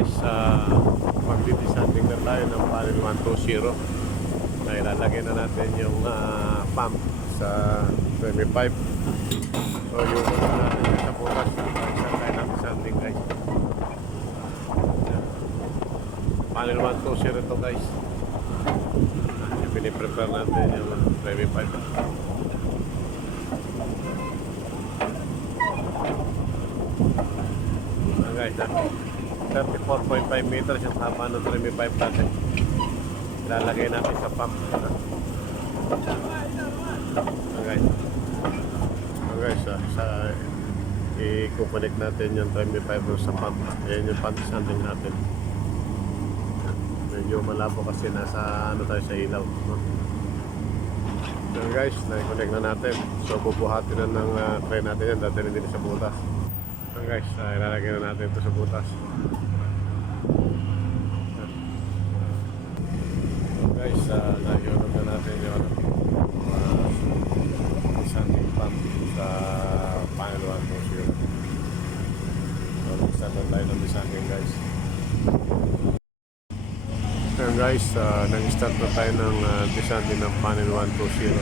guys, magdi-disanding na tayo ng panel 120 na ilalagay na natin yung pump sa 25. So yung natin sa bukas saan tayo ng disanding guys. Panel 120 to guys. Piniprepare natin yung 25. Guys, 34.5 meters yung haba ng 35 natin. Ilalagay natin sa pump. Guys, i-connect natin yung 35 sa pump. Ayan yung pump sanding natin. Medyo malabo kasi nasa tayo sa ilaw. So guys, na-connect na natin. So bubuhatin na ng tray natin yan. Dati din sa butas. So guys, ilalagay na natin ito sa butas. So guys, na-unod na natin yung sanding pump sa panel 120. So mag-start na tayo ng sanding guys. So guys, nag-start na tayo ng descending ng panel 120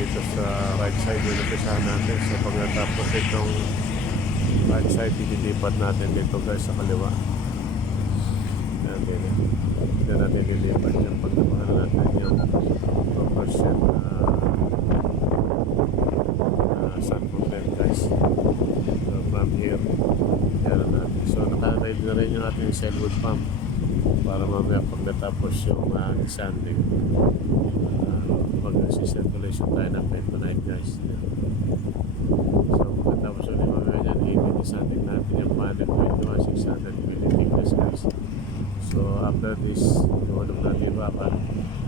dito sa right side yung napisahan natin. So pagkatapos itong right side, ililipat natin dito guys sa kaliwa. Hindi natin ililipat yung pagkamahan natin yung 2% sun content guys. So from here, yan natin. So naka-ready na rin yung ating cellwood pump para mamaya pag natapos yung sanding, mag-circulation tayo ng bentonite guys. So pagkatapos ulit mamaya dyan, i-sanding natin yung panel 21,600 millimeters guys. So after this, iulog natin baka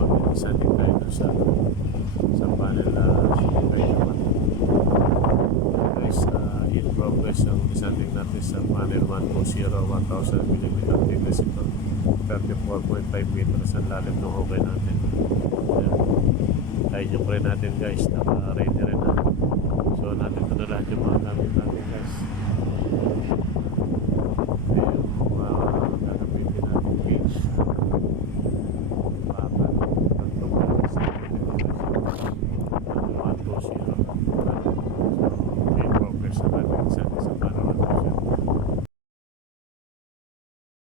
mag-sanding tayo sa panel 21 guys. In progress ang sanding natin sa panel 120 1,000 millimeter thickness ito. 34.5 meters ang lalim ng okay natin. Tayo yung crane natin guys, naka-ready rin na. So natin ito na lahat yung mga gamit natin guys.